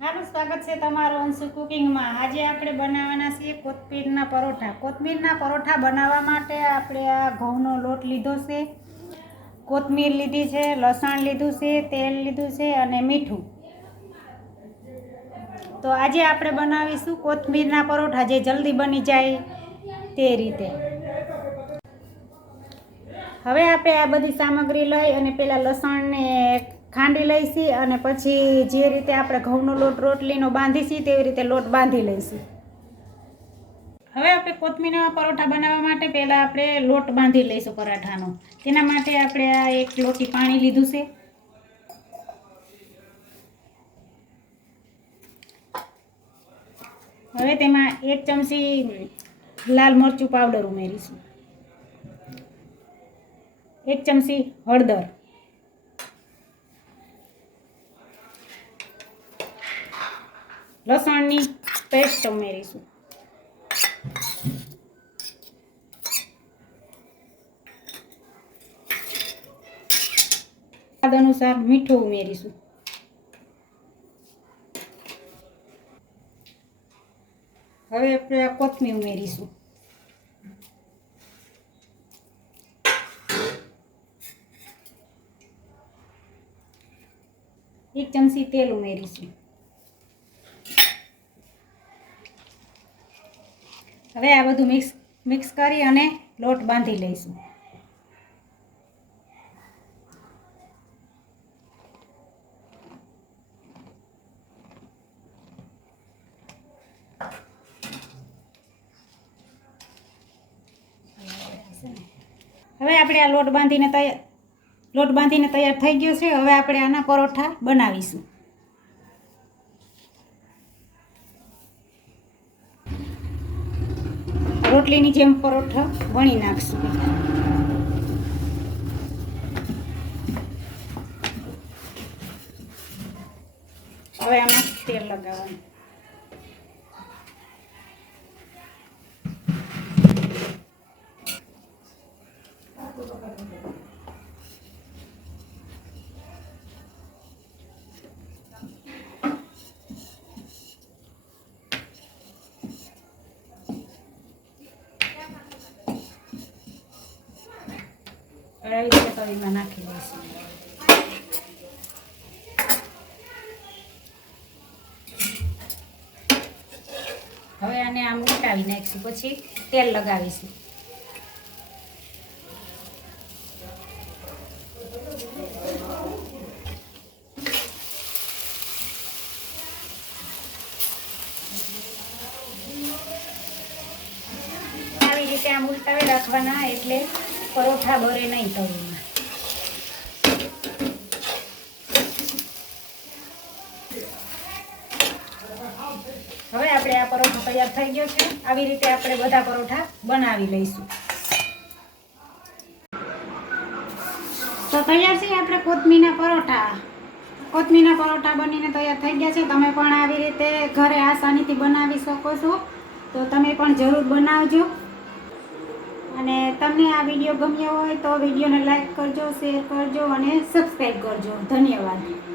હારું, સ્વાગત છે તમારું અંશુ કુકિંગમાં. આજે આપણે બનાવવાના છીએ કોથમીરના પરોઠા. કોથમીરના પરોઠા બનાવવા માટે આપણે આ ઘઉંનો લોટ લીધો છે. કોથમીર લીધી છે, લસણ લીધું છે, તેલ લીધું છે અને મીઠું. તો આજે આપણે બનાવીશું કોથમીરના પરોઠા જે જલ્દી બની જાય તે રીતે. હવે આપણે આ બધી સામગ્રી લઈ અને પહેલાં લસણને ખાંડી લઈશી અને પછી જે રીતે આપણે ઘઉંનો લોટ રોટલીનો બાંધીશી તેવી રીતે લોટ બાંધી લઈશું હવે આપણે કોથમીરના પરોઠા બનાવવા માટે પહેલાં આપણે લોટ બાંધી લઈશું પરાઠાનો. તેના માટે આપણે આ એક લોટી પાણી લીધું છે. હવે તેમાં એક ચમચી લાલ મરચું પાવડર ઉમેરીશું. એક ચમચી હળદર. લસણની પેસ્ટ ઉમેરીશું. સ્વાદ અનુસાર મીઠું ઉમેરીશું. હવે આપણે આ કોથમીર ઉમેરીશું. એક ચમચી તેલ ઉમેરીશું. હવે આ બધું મિક્સ મિક્સ કરી અને લોટ બાંધી લઈશું. હવે આપણે આ લોટ બાંધીને તૈયાર, લોટ બાંધીને તૈયાર થઈ ગયો છે. હવે આપણે આના પરોઠા બનાવીશું. રોટલીની જેમ પરોઠા વણી નાખશું. હવે આમાં તેલ લગાવવાનું. આવી રીતે તવીમાં નાખી દઈશું હવે આને આમ ઉલટાવી નાખીશું પછી તેલ લગાવીશું આવી રીતે આમ ઉલટાવી રાખવાના એટલે પરોઠા ભરે નહીં તવીમાં હવે આપણે આ પરોઠો તૈયાર થઈ ગયો છે. આવી રીતે આપણે બધા પરોઠા બનાવી લઈશું. તો તૈયાર છે આપણે કોથમીના પરોઠા. કોથમીના પરોઠા બનીને તૈયાર થઈ ગયા છે. તમે પણ આવી રીતે ઘરે આસાનીથી બનાવી શકો છો. તો તમે પણ જરૂર બનાવજો. તમને આ વીડિયો ગમ્યો હોય તો વિડીયોને લાઈક કરજો, શેર કરજો અને સબસ્ક્રાઈબ કરજો. ધન્યવાદ.